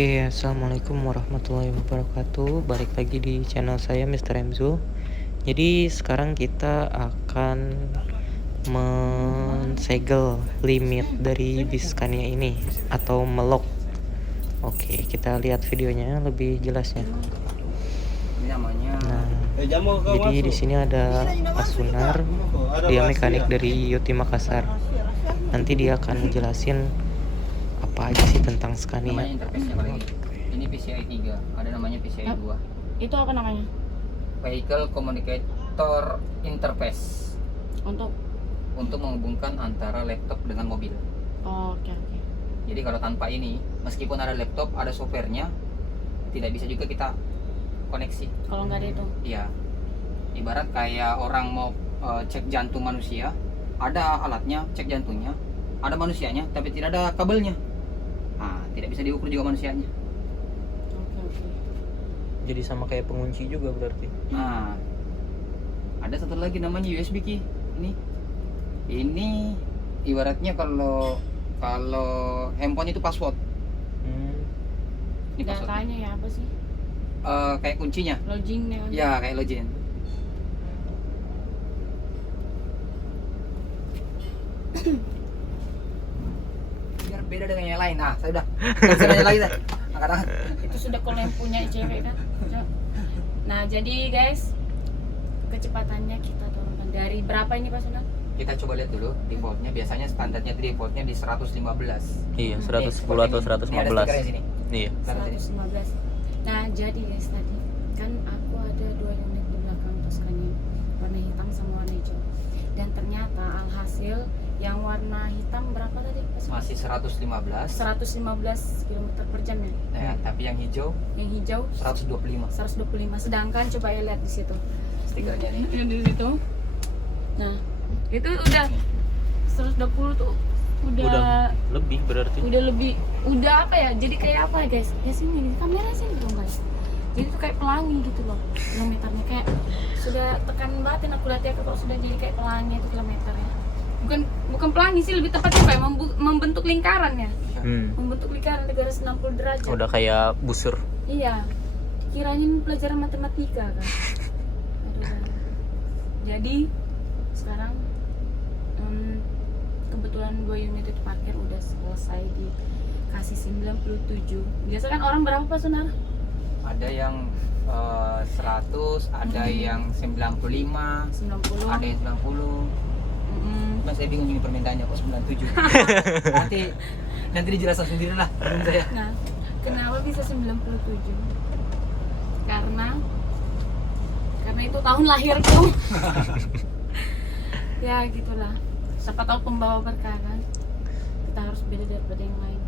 Oke, assalamualaikum warahmatullahi wabarakatuh. Balik lagi di channel saya, Mr. Emzul. Jadi sekarang kita akan mensegel limit dari bis Scania ini atau melok. Oke, kita lihat videonya lebih jelasnya. Nah, jadi di sini ada Pak Sunar, dia mekanik dari Yuti Makassar. Nanti dia akan ngejelasin apa aja sih tentang Scania. Namanya interface-nya kalau ini PCI 3, ada namanya PCI 2. Itu apa namanya? Vehicle Communicator Interface. Untuk menghubungkan antara laptop dengan mobil. Oke. Jadi kalau tanpa ini, meskipun ada laptop, ada softwarenya, tidak bisa juga kita koneksi. Kalau nggak ada itu. Iya. Ibarat kayak orang mau cek jantung manusia, ada alatnya cek jantungnya, ada manusianya, tapi tidak ada kabelnya. Nah, tidak bisa diukur juga manusianya. Oke. Jadi sama kayak pengunci juga berarti. Nah, ada satu lagi namanya USB key. Ini ibaratnya kalau handphone itu password. Ini password. Datanya ya apa sih? Kayak kuncinya. Login Ya, kayak login. Biar beda dengan yang lain. Nah, saya udah nggak nanya lagi deh. Angkat. Itu sudah kalau yang punya cewek kan. Nah, jadi guys, kecepatannya kita turunkan dari berapa ini Pak Sunan? Kita coba lihat dulu defaultnya. Biasanya standarnya defaultnya di 115. Iya, 110 atau 115. Ini ada stikernya sini. Iya. 115. Nah, jadi guys tadi kan aku ada 2 unit di belakang Toscania, warna hitam sama warna hijau. Dan ternyata alhasil yang warna hitam berapa tadi Pak Sunan? Masih 115. 115 km per jam ya. Nah, tapi yang hijau Yang hijau 125 125. Sedangkan coba ya lihat di situ. stikernya nih. Yang di situ. Nah, itu udah 120 tuh. Udah lebih berarti. udah apa ya? Jadi kayak apa ya, guys? Ya sini, kamera sini dong, guys. Jadi tuh kayak pelangi gitu loh. Kilometernya kayak sudah tekan batin aku lihat ya kalau sudah jadi kayak pelangi itu kilometernya. Bukan pelangi sih, lebih tepatnya kayak membentuk lingkaran ya. Membentuk lingkaran 360 derajat. Udah kayak busur. Iya, kirain pelajaran matematika kan. Aduh. Jadi sekarang kebetulan 2 unit itu parkir udah selesai dikasih 97. Biasa kan orang berapa Pak Sunar? Ada yang 100, ada yang 95, 90. ada yang 90. Mas saya bingung ini permintaannya kok 97. nanti dijelaskan sendiri lah menurut saya. Nah, kenapa bisa 97? Karena itu tahun lahirku. Ya gitulah. Siapa tahu pembawa berkah kan. Kita harus beda daripada yang lain.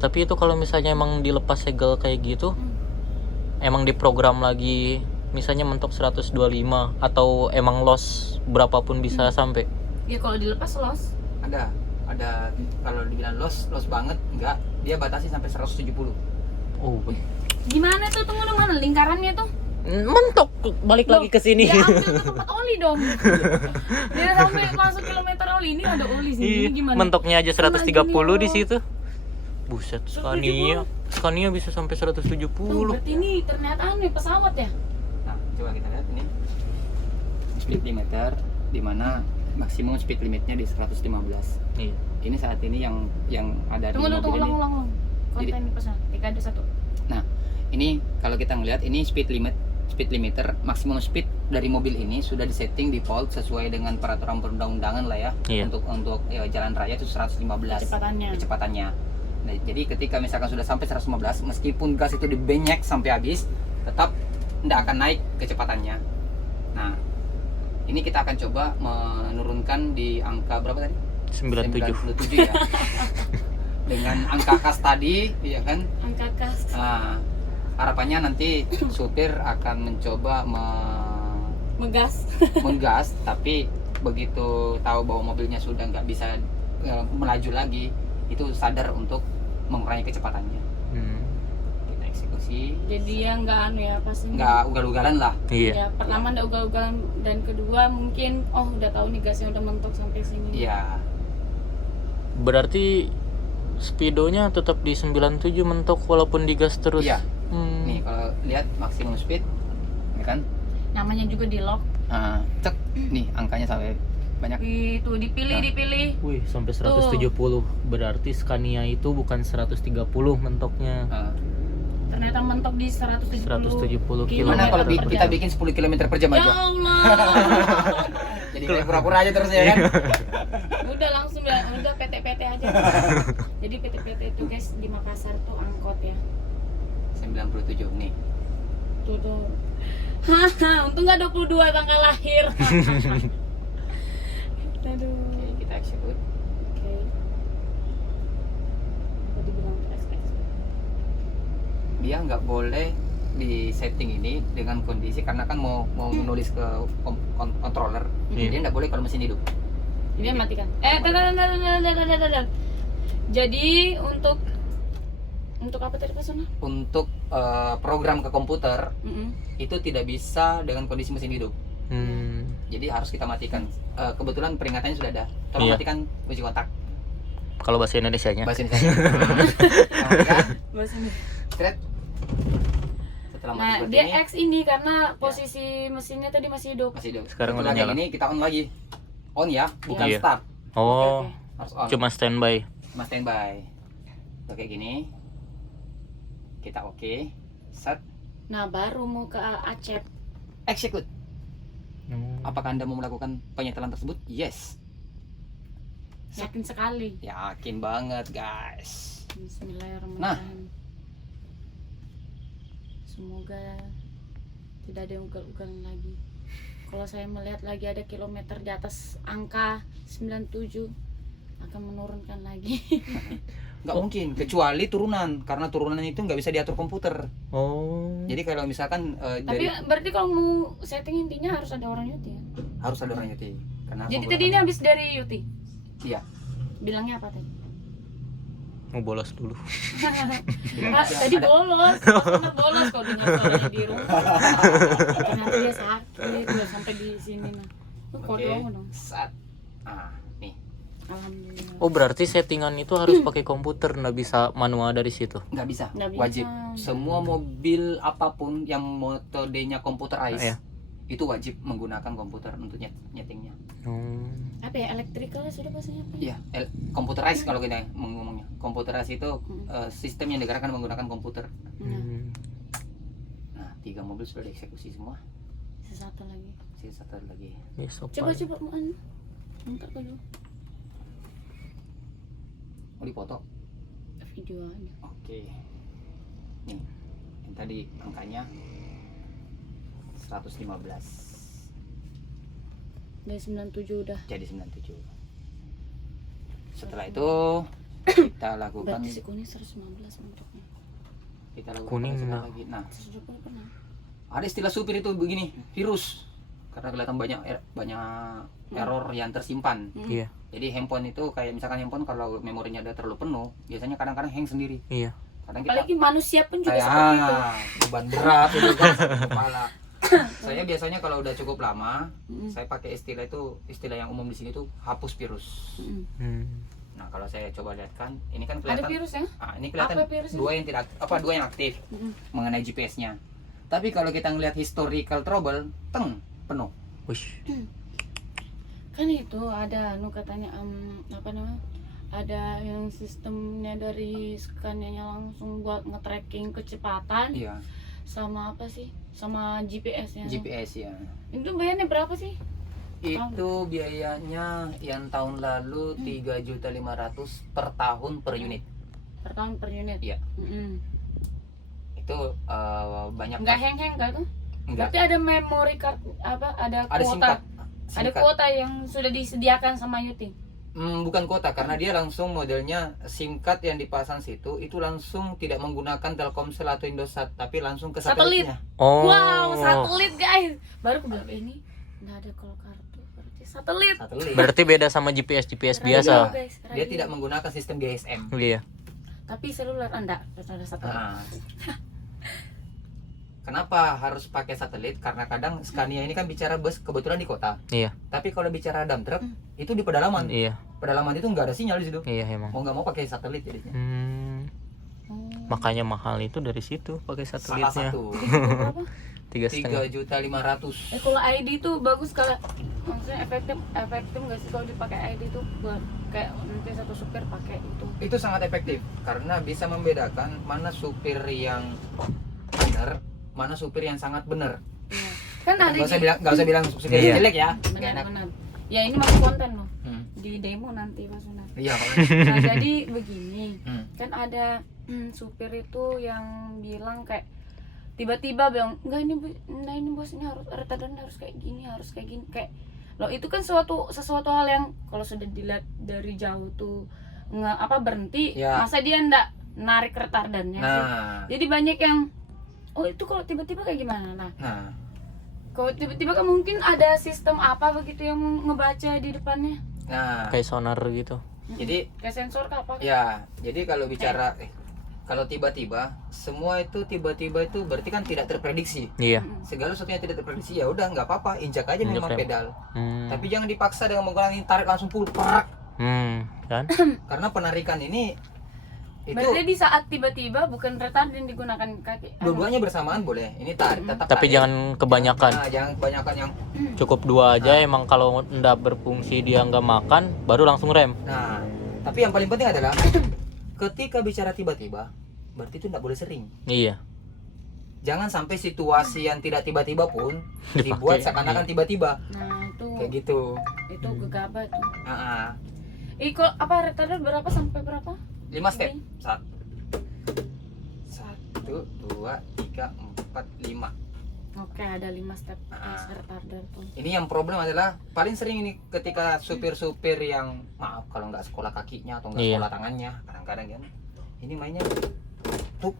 Tapi itu kalau misalnya emang dilepas segel kayak gitu, emang diprogram lagi misalnya mentok 125 atau emang loss berapapun bisa sampai? Ya kalau dilepas loss. Ada kalau dibilang loss banget enggak, dia batasi sampai 170. Oh, Gimana tuh? Tunggu dong, mana lingkarannya tuh? mentok balik lagi ke sini. Dia ambil ke tempat oli dong. Dia sampai masuk kilometer oli, ini ada oli sini. Ini gimana? Mentoknya aja 130 di situ. Buset, 170. Scania bisa sampai 170. Berarti ini ternyata pesawat ya? Nah, coba kita lihat ini. Speed limiter di mana maksimum speed limitnya di 115. Iya. Ini saat ini yang ada di mobil ini. Ulang. Konten pesan 321. Nah, ini kalau kita ngelihat ini speed limiter maksimum speed dari mobil ini sudah disetting default sesuai dengan peraturan perundang-undangan lah ya. Iya. Untuk jalan raya itu 115 kecepatannya. Nah, jadi ketika misalkan sudah sampai 115, meskipun gas itu dibenyek sampai habis, tetap tidak akan naik kecepatannya. Nah, ini kita akan coba menurunkan di angka berapa tadi? 97 ya. Dengan angka kas tadi, ya kan? Angka kas. Nah, harapannya nanti supir akan mencoba menggas, tapi begitu tahu bahwa mobilnya sudah nggak bisa melaju lagi, itu sadar untuk mengurangi kecepatannya. Kita eksekusi. Jadi ya pasti Nggak ugal-ugalan lah. Iya. Ya, pertama nggak ugal-ugalan, dan kedua mungkin udah tahu nih gasnya udah mentok sampai sini. Iya. Berarti speedonya tetap di 97 mentok walaupun digas terus. Iya. Hmm. Nih kalau lihat maksimum speed, ya kan? Namanya juga di lock. Cek, nih angkanya sampai banyak. Itu dipilih Nah. dipilih. Wih, sampai 170. Berarti Scania itu bukan 130 mentoknya. Ternyata mentok di 170 170 Gimana kalau per kita jam. bikin 10 km per jam Ya aja? Allah. Jadi kayak pura-pura aja terus ya kan? Udah langsung udah PT-PT aja. Jadi PT-PT itu guys di Makassar tuh angkot ya. 97 nih. Tuh. Haha, untung nggak 22 tanggal lahir. Aduh. Oke, kita execute. Oke. Apa dibilang execute? Dia nggak boleh di setting ini dengan kondisi karena kan mau menulis ke controller. Iya. Dia nggak boleh kalau mesin hidup. Dia matikan. Tar. Jadi untuk apa tadi Pak Sona? Untuk program ke komputer Mm-mm. itu tidak bisa dengan kondisi mesin hidup. Jadi harus kita matikan. Kebetulan peringatannya sudah ada. Tolong Iya. matikan kunci kontak. Kalau bahasa Indonesianya. Bahasa Indonesia. Kita matikan. Bahasa ini. Straight. Setelah mati Nah, seperti dia ini, X ini karena posisi mesinnya tadi masih hidup. masih hidup. Sekarang Setelah udah kayak nyala. ini kita on lagi. On ya, bukan Iya. start. Oh, Oke. Harus on. cuma standby. Cuma standby. Udah kayak gini. Kita oke. Set. Nah, baru mau ke Acep. Execute. Apakah Anda mau melakukan penyetelan tersebut? Yes. Yakin sekali. Yakin banget, guys. Bismillahirrahmanirrahim. Semoga tidak ada yang ugal-ugalan lagi. Kalau saya melihat lagi ada kilometer di atas angka 97 akan menurunkan lagi. Nggak mungkin, kecuali turunan. Karena turunan itu nggak bisa diatur komputer. Oh. Jadi kalau misalkan Tapi berarti kalau mau setting intinya harus ada orang Yuti ya. harus ada orang nyuti. Karena Jadi menggunakan- tadi ini habis dari Yuti. Iya. Bilangnya apa tadi? Mau bolos dulu. Pak, tadi bolos. Pas bolos kok dengar suaranya di rumah. Ternyata dia sakit udah sampai di sini nah. Lu kode Oke. dong dong. Saat. Nih. Alhamdulillah. Oh, berarti settingan itu harus pakai komputer, nggak bisa manual dari situ. Nggak bisa. Nggak bisa. Wajib. Semua mobil apapun yang metodenya computerized Iya. itu wajib menggunakan komputer untuk nyetingnya. Apa ya electrical sudah bahasanya apa? Iya, computerized kalau kita ngomongnya. Computerized itu Hmm. sistem yang digerakkan menggunakan komputer. Nah, Nah, 3 mobil sudah dieksekusi semua. satu lagi. Sisa 1 lagi. Besok Coba mau angkat dulu Mau dipoto? video aja. Oke. Nih, yang tadi angkanya 115. Dari 97 udah. Jadi 97. Setelah itu kita lakukan Berarti si kuning 115 bentuknya. kita lakukan Kuning pengesetan enggak. lagi. Nah, 120 pernah. ada istilah supir itu begini, virus. Karena kelihatan banyak error yang tersimpan. Iya. Jadi handphone itu kayak misalkan handphone kalau memorinya udah terlalu penuh, biasanya kadang-kadang hang sendiri. Iya. Kadang kita Apalagi manusia pun juga kayak seperti itu. beban berat itu kan kepala. Saya biasanya kalau udah cukup lama, Mm. saya pakai istilah yang umum di sini tuh hapus virus. Mm. Nah, kalau saya coba lihatkan, ini kan Ada kelihatan virus ya? ini kelihatan Apa virusnya? dua yang aktif Mm. mengenai GPS-nya. Tapi kalau kita ngelihat historical trouble, penuh. Wish. Kan itu ada katanya apa namanya? Ada yang sistemnya dari Scania-nya langsung buat nge-tracking kecepatan Iya, sama apa sih? Sama GPS-nya. GPS ya. Itu bayarnya berapa sih? Itu biayanya yang tahun lalu 3.500.000 per tahun per unit. Per tahun per unit. Iya. Mm-mm. Itu banyak. Nggak hang-hang nggak tuh? Enggak. Berarti ada memory card apa? Ada Ada kuota. SIM Ada card. kuota yang sudah disediakan sama Yuting. Bukan kuota, karena dia langsung modelnya SIM card yang dipasang situ itu langsung tidak menggunakan Telkomsel atau Indosat, tapi langsung ke Satelit. satelitnya. Oh. Wow, satelit guys. Baru aku bilang ini nggak ada kalau kartu, berarti satelit. Satelit. Berarti beda sama GPS Radio, biasa. guys, Dia radio. tidak menggunakan sistem GSM. Iya. Tapi seluler enggak, ada satelit. Nah, Kenapa harus pakai satelit? Karena kadang Scania ini kan bicara bus kebetulan di kota. Iya. Tapi kalau bicara dump truck itu di pedalaman. Iya. Pedalaman itu nggak ada sinyal di situ. Iya emang. Mau nggak mau pakai satelit jadinya. Makanya mahal itu dari situ pakai Salah satelitnya. satu. Berapa? 3,5. 3.500.000. Kalau ID itu bagus kalau maksudnya efektif nggak sih kalau dipakai ID itu buat kayak nanti satu supir pakai itu. Itu sangat efektif karena bisa membedakan mana supir yang benar, mana supir yang sangat benar. Iya. Kan ada Nggak usah bilang supir Iya. jelek ya. Nggak enak. benar-benar. Ya ini masuk konten loh. Hmm. Di demo nanti Mas Sunar. Iya. Nah, jadi begini. Hmm. Kan ada supir itu yang bilang kayak tiba-tiba bilang enggak ini bos ini harus retardan harus kayak gini kayak loh itu kan sesuatu hal yang kalau sudah dilihat dari jauh tuh berhenti Ya. masa dia ndak narik retardannya sih. Nah, Jadi banyak yang itu kalau tiba-tiba kayak gimana nah kalau tiba-tiba kan mungkin ada sistem apa begitu yang ngebaca di depannya nah. Kayak sonar gitu. Jadi kayak sensor kah apa ya, jadi kalau bicara kalau tiba-tiba semua itu tiba-tiba itu berarti kan tidak terprediksi. Iya. Segala sesuatu yang tidak terprediksi ya udah nggak apa-apa, injak aja Injak memang rem. pedal. Hmm. Tapi jangan dipaksa dengan menggunakan tarik langsung full perak. Kan? Karena penarikan ini itu berarti di saat tiba-tiba bukan retardan digunakan kaki dua-duanya bersamaan boleh. Ini tarik tetap Tapi tarik. jangan kebanyakan. Nah, jangan kebanyakan yang Cukup 2 aja. Emang kalau ndak berfungsi dia nggak makan, baru langsung rem. nah, tapi yang paling penting adalah ketika bicara tiba-tiba, berarti itu tidak boleh sering. Iya. Jangan sampai situasi yang tidak tiba-tiba pun Dipakai, dibuat seakan-akan tiba-tiba. nah itu Kayak gitu. gegabah tuh Nah, Kalau retardan berapa sampai berapa 5 step. 1, 2, 3, 4, 5. oke ada 5 step Ah. retardan tuh Ini yang problem adalah paling sering ini ketika supir-supir yang maaf kalau nggak sekolah kakinya atau nggak Iya. sekolah tangannya, kadang-kadang kan ini mainnya main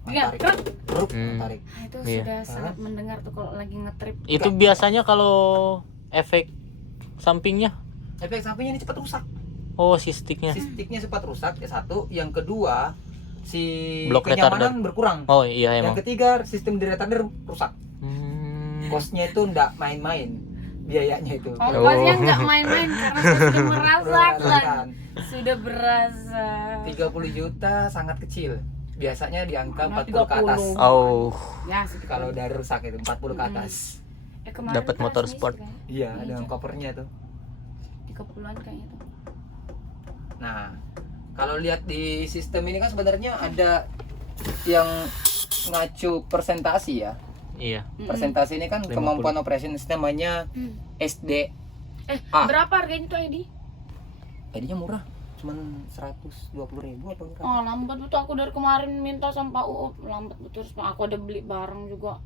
Iya, tarik, krek. main tarik. Nah, itu Iya. sudah sangat mendengar tuh kalau lagi ngetrip Itu biasanya kalau efek sampingnya. Efek sampingnya ini cepat rusak. Oh, si sticknya. Si sticknya cepat rusak. Ya satu, yang kedua si Blok kenyamanan berkurang. Oh iya emang. Yang ketiga sistem di retarder rusak. Hmm. Costnya itu ndak main-main biayanya itu. ongkosnya nggak main-main karena sudah merasakan Merasakan. sudah berasa 30 juta sangat kecil. Biasanya di angka Nah, 40 ke atas. 30. Oh, ya segitu. Kalau dari rusak itu 40 ke atas. Kemarin dapat transmisi motor sport. kan, Iya, Iya, dengan Cak. kopernya tuh. 30-an kayaknya tuh Nah, kalau lihat di sistem ini kan sebenarnya ada yang ngacu persentasi ya. iya. Persentase ini kan 50. kemampuan operation system namanya SD. berapa harganya tuh ID? Jadinya murah, cuman 120.000 apa enggak? Oh lambat betul aku dari kemarin minta sama Pak Uop lambat betul aku ada beli barang juga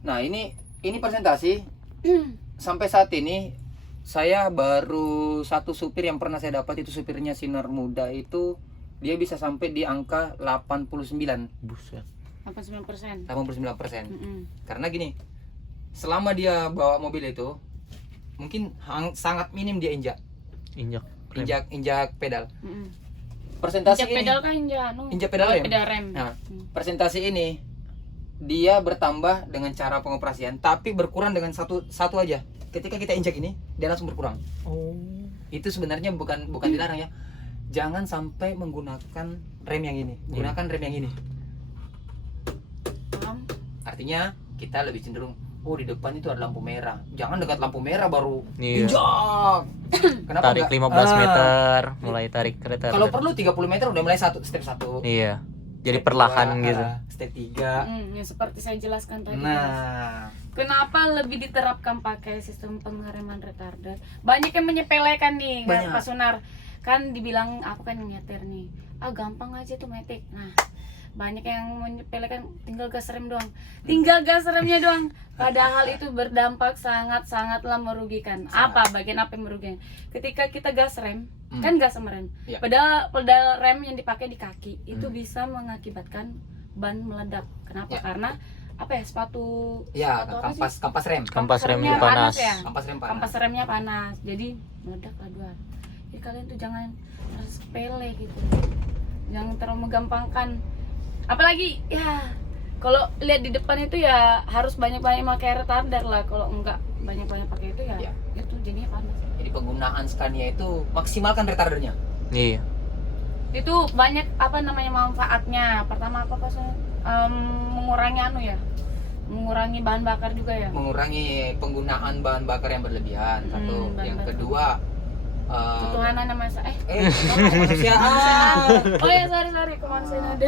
Nah, ini presentasi. Sampai saat ini saya baru satu supir yang pernah saya dapat, itu supirnya Sinar Muda itu dia bisa sampai di angka 89%. Buset. 89%. 89%. Karena gini, selama dia bawa mobil itu mungkin sangat minim dia injak pedal. Persentase Injak ini pedal kan injak pedal rem. pedal rem. Nah, presentasi ini dia bertambah dengan cara pengoperasian tapi berkurang dengan satu aja. Ketika kita injak ini, dia langsung berkurang. Oh. Itu sebenarnya bukan dilarang ya. Jangan sampai menggunakan rem yang ini. Gunakan rem yang ini. Paham? Artinya kita lebih cenderung di depan itu ada lampu merah. Jangan dekat lampu merah baru Iya. injak. Kenapa Tarik enggak? 15 meter, mulai tarik kereta. Kalau perlu 30 meter udah mulai step 1. Iya. Jadi Step perlahan 2, gitu. Step 3. Ya seperti saya jelaskan tadi. Mas. Nah, Kenapa lebih diterapkan pakai sistem pengereman retarder? Banyak yang menyepelekan nih, Banyak. Pak Sunar. Kan dibilang aku kan yang nyetir nih. Gampang aja tuh metik. Nah, banyak yang menyepelekan tinggal gas rem doang. Tinggal gas remnya doang. Padahal itu berdampak sangatlah merugikan. Apa bagian apa yang merugikan? Ketika kita gas rem, kan gas sama rem. Iya. Pedal rem yang dipakai di kaki itu bisa mengakibatkan ban meledak. Kenapa? Ya. Karena sepatu ya sepatu apa sih? kampas rem. Kampas rem remnya itu panas. ya? Kampas rem panas. Kampas remnya panas, jadi meledak lah dua. Jadi kalian tuh jangan terlalu sepele gitu, jangan terlalu menggampangkan. Apalagi ya Kalau lihat di depan itu ya harus banyak-banyak pakai retarder lah. Kalau enggak banyak-banyak pakai itu ya, Iya. itu jadinya panas. Jadi penggunaan Scania itu maksimalkan retardernya. Iya. Itu banyak apa namanya manfaatnya. Pertama apa mengurangi mengurangi bahan bakar juga ya. Mengurangi penggunaan bahan bakar yang berlebihan. Satu. bahan Yang bakar. kedua, Ketuhanan sama kemanusiaan. oh ya sorry kemanusiaan ada.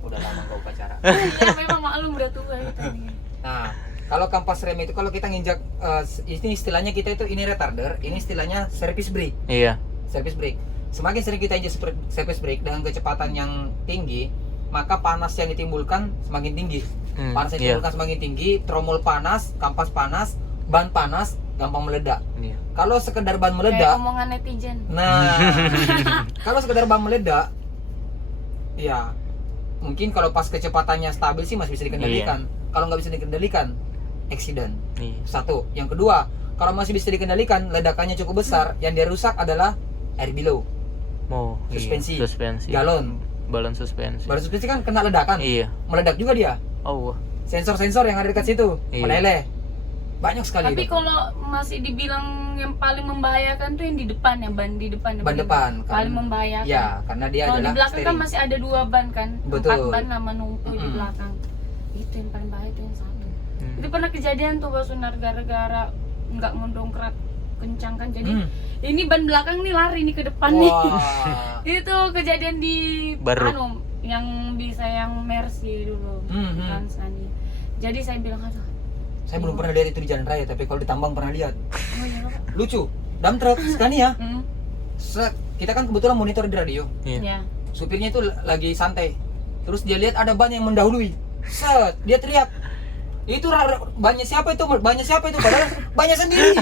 Udah lama gak upacara. Ya memang maklum udah tua kita nih. Nah, kalau kampas rem itu kalau kita nginjak ini istilahnya kita itu ini retarder, ini istilahnya service brake. Iya. Service brake. Semakin sering kita injak service brake dengan kecepatan yang tinggi, maka panas yang ditimbulkan semakin tinggi. Panas yang ditimbulkan semakin tinggi, tromol panas, kampas panas, ban panas, gampang meledak. Iya. Kalau sekedar ban Kayak meledak, omongan netizen. nah, kalau sekedar ban meledak, ya mungkin kalau pas kecepatannya stabil sih masih bisa dikendalikan. Kalau nggak bisa dikendalikan, accident. Iya. Satu. Yang kedua, kalau masih bisa dikendalikan, ledakannya cukup besar, yang dia rusak adalah air below, Oh, Suspensi. Iya. Suspensi. galon. Balon suspensi. Baru suspensi kan kena ledakan, Iya. meledak juga dia. Oh. Sensor-sensor yang ada dekat situ Iya. meleleh. Banyak sekali. Tapi itu. kalau masih dibilang yang paling membahayakan tuh yang di depan ya, ban di depan. Ban depan paling kan. membahayakan. Ya, karena dia Kalau di adalah belakang kan steering. masih ada 2 ban kan, Betul. 4 ban sama numpuk di Mm-mm. belakang. Itu yang paling bahaya itu yang satu. Hmm. Itu pernah kejadian tuh Pak Sunar gara-gara nggak mendongkrak kencang kan, jadi ini ban belakang nih lari nih ke depan nih. Wah. Itu kejadian di Baru. yang bisa yang Mercy dulu kan Sani. Jadi saya bilang aduh. Saya belum pernah lihat itu di jalan raya, tapi kalau di Tambang pernah lihat. Oh iya Pak. Lucu. Dump truck Scania. Hmm. Kita kan kebetulan monitor di radio. Iya. Ya. Supirnya itu lagi santai. Terus dia lihat ada ban yang mendahului. Set, dia teriak. Itu bannya siapa itu? Bannya siapa itu? Padahal bannya sendiri.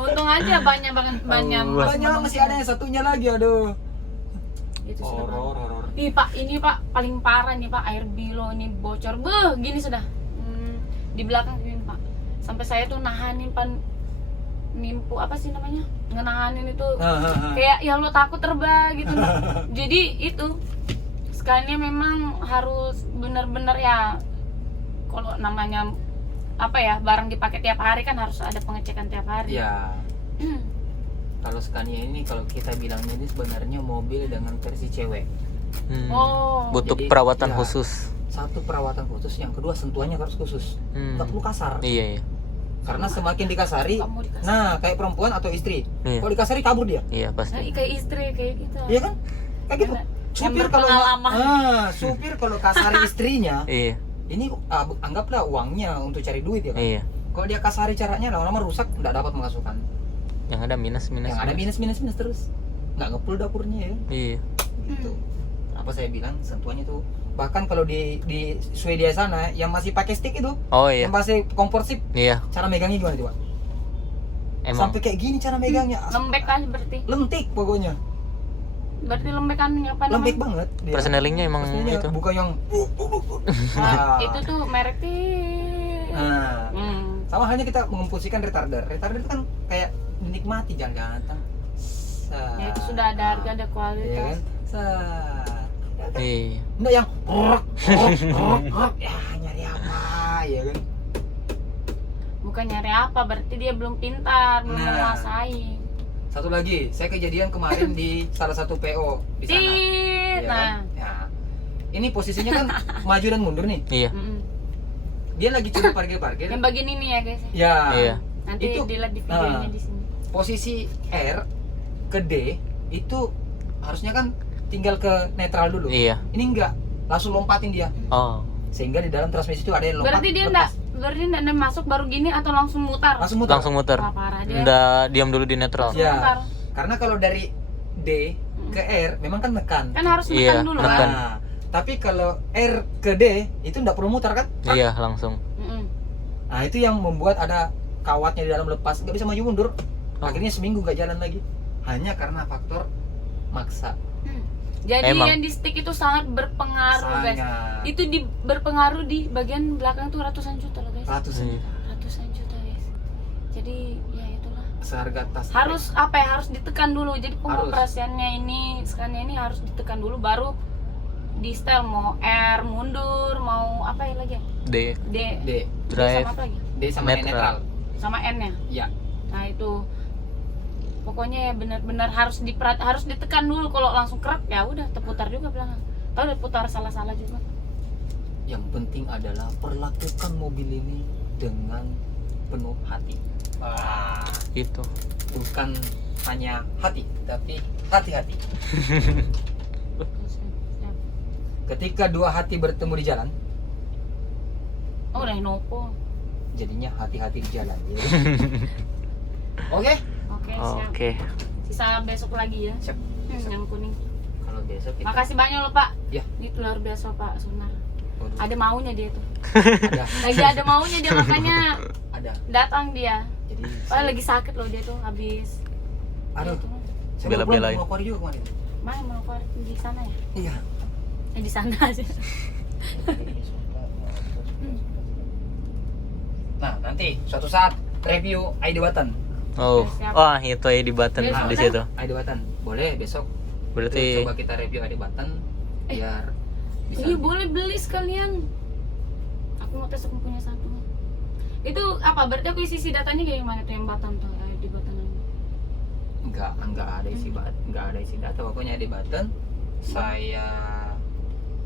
Untung aja banyak banget banyak. Oh, Bannya masih ada yang satunya lagi, aduh. Itu sudah Pak. Horor. Ih Pak, ini Pak paling parah nih Pak, air bilo ini bocor. Beuh, gini sudah. Di belakang gini Pak. Sampai saya tuh nahanin nimpu apa sih namanya? Ngenahanin itu kayak ya Allah takut terbang gitu. Jadi itu Scania memang harus benar-benar ya, kalau namanya apa ya, barang dipakai tiap hari kan harus ada pengecekan tiap hari. Ya. Kalau Scania ini kalau kita bilangnya ini sebenarnya mobil dengan versi cewek. Oh. Butuh Jadi, perawatan ya. khusus. Satu perawatan khusus, yang kedua sentuhannya harus khusus. Nggak perlu kasar. Iya, iya. Karena semakin dikasari, Kamu dikasih. nah kayak perempuan atau istri, Iya. kalau dikasari kabur dia. Iya, Nah, pasti. kayak istri kayak gitu. Iya kan? Kayak gitu. Yang Supir kalau berpengalaman. supir kalau kasari istrinya, Iya, ini anggaplah uangnya untuk cari duit ya kan. iya. Kalau dia kasari caranya lama-lama rusak, nggak dapat pemasukan. Yang ada minus. Yang ada minus terus, nggak ngepul dapurnya ya. Iya. Gitu. Apa saya bilang sentuhannya tuh, bahkan kalau di Swedia sana yang masih pakai stick itu, Oh iya. yang masih kompor sip, Iya. cara megangnya gimana coba? Emang. Sampai kayak gini cara megangnya, Lembek kan berarti. lentik pokoknya, Berarti lembek kan apa lembek namanya? banget. dia. Persnelingnya emang Persnelingnya itu. bukan yang Nah, Nah. itu tuh merek Nah, Hmm. sama halnya kita mengempusikan retarder. Retarder itu kan kayak dinikmati jalan-jalan. Ya itu sudah ada harga, ada Ya kualitas. kan? Iya. Enggak yang ya nyari apa ya kan? Bukan nyari apa, berarti dia belum pintar, belum Nah. menguasai. Satu lagi, saya kejadian kemarin di salah satu PO di sana. Tit, Ya nah. kan? Ya. Ini posisinya kan maju dan mundur nih. Iya. Mm-mm. Dia lagi coba parkir. Yang bagian ini ya guys. Ya. Iya. Nanti Itu, dilihat di videonya di sini. Posisi R ke D itu harusnya kan tinggal ke netral dulu. Iya. Ini enggak, langsung lompatin dia. Oh. Sehingga di dalam transmisi itu ada yang lompat. Berarti dia lepas. enggak masuk baru gini atau langsung mutar? langsung muter. Langsung muter. Wah, parah dia. Nggak diam dulu di netral. Ya. Mutar. Karena kalau dari D ke R memang kan nekan. Kan harus Iya, nekan dulu nekan. kan? Nah, tapi kalau R ke D itu enggak perlu muter kan? Iya, langsung. Mm-mm. Nah, itu yang membuat ada kawatnya di dalam lepas, nggak bisa maju mundur. Oh. Akhirnya seminggu nggak jalan lagi. Hanya karena faktor maksa. Jadi Emang. yang di stick itu sangat berpengaruh guys. Sangat. Itu berpengaruh di bagian belakang tuh ratusan juta loh guys. Ratusan Iya. juta. Ratusan juta guys. Jadi ya itulah. Seharga tas. Harus apa ya, harus ditekan dulu. Jadi pengoperasiannya ini Scania ini harus ditekan dulu baru di setel mau R mundur, mau apa ya lagi? D. D. D. Drive. Sama apa lagi? D sama N Netral. netral. Sama N-nya. Ya. Nah, itu pokoknya ya benar-benar harus harus ditekan dulu, kalau langsung kerak ya udah terputar juga belakang. Tahu udah putar salah-salah juga. Yang penting adalah perlakukan mobil ini dengan penuh hati. Itu. Bukan hanya hati, tapi hati-hati. Ketika dua hati bertemu di jalan, Oh, udah nopo. jadinya hati-hati di jalan. Ya. Oke? Oke, siap. Oke. Sisa besok lagi ya. Siap. Yang kuning. Kalau besok kita Makasih banyak loh, Pak. Ya. Itu luar biasa, Pak Sunar. Waduh, Ada maunya dia tuh. ada. Lagi ada maunya dia, makanya Ada. datang dia. Jadi Lagi sakit loh dia tuh habis. aduh, Itu. saya Bela-belain. mau keluar juga kemarin. Mana mau keluar di sana ya? Iya. Di sana aja. Nah, nanti suatu saat review ID button. Oh, Oke, siap. wah itu ya di button Besok di kan? situ. ID button. Boleh besok. Berarti Coba kita review ID button biar bisa. Iya boleh beli sekalian. Aku mau tes, aku punya satu. Itu apa? Berarti aku isi datanya kayak gimana tuh yang button tuh di buttonan? Enggak ada isi enggak ada isi data, pokoknya ID button saya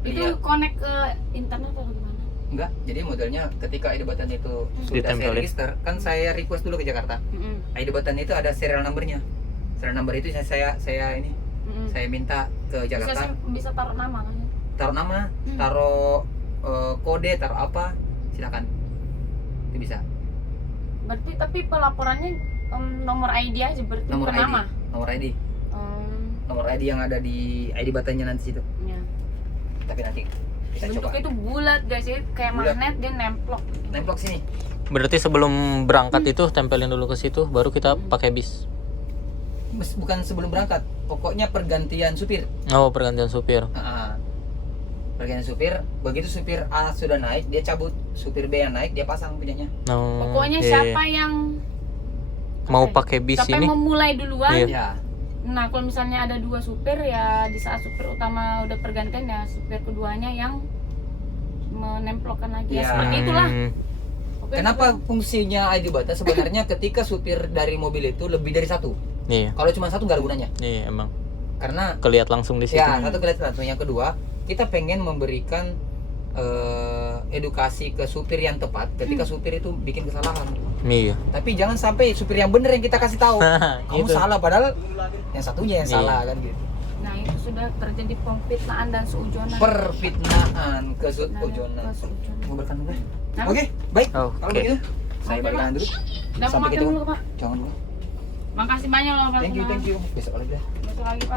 Itu lihat. connect ke internet atau gimana? Enggak, jadi modelnya ketika ID button itu sudah saya Ditempelin. register, kan saya request dulu ke Jakarta. ID button itu ada serial numbernya. Serial number itu saya ini saya minta ke Jakarta. Bisa taruh nama kan? Taruh nama, taruh kode, taruh apa, silakan. Itu bisa. Berarti tapi pelaporannya nomor ID aja berarti Nomor bukan ID. nama. Nomor ID. Nomor ID yang ada di ID buttonnya nanti situ. Ya. Tapi nanti kita coba. Bentuknya itu bulat guys, ya kayak Bulat. magnet dia nemplok. Nemplok sini. berarti sebelum berangkat itu tempelin dulu ke situ, baru kita pakai bis. Bukan sebelum berangkat, pokoknya pergantian supir. Oh, pergantian supir. Pergantian supir, begitu supir A sudah naik, dia cabut. Supir B yang naik, dia pasang punyanya. Oh, Pokoknya iya, siapa iya. yang Mau apa ya? pakai bis siapa ini? yang memulai duluan. Iya. Ya, Nah, kalau misalnya ada dua supir ya di saat supir utama udah pergantian ya supir keduanya yang menemplokkan lagi. Ya, Ya. seperti itulah. Oke, kenapa fungsinya ID button sebenarnya ketika supir dari mobil itu lebih dari satu. Iya, Kalau cuma satu nggak ada gunanya. iya emang Karena kelihat langsung di situ. ya satu kelihatan langsung. Yang kedua, kita pengen memberikan edukasi ke supir yang tepat ketika supir itu bikin kesalahan. Iya. Tapi jangan sampai supir yang bener yang kita kasih tahu. Kamu Itu. salah padahal yang satunya yang Iya. salah kan gitu. Nah, itu sudah terjadi pemfitnaan dan seujonan. Perfitnaan keseujonan. Keseujonan. Mau berkan dulu. Nah, Oke, baik. Oke. Kalau begitu, saya Oke, balik Pak. kanan dulu. Udah mau Sampai makan ketemu. dulu, Pak. Jangan dulu. Makasih banyak loh, Pak. Thank you. Besok lagi dah. Besok lagi, Pak.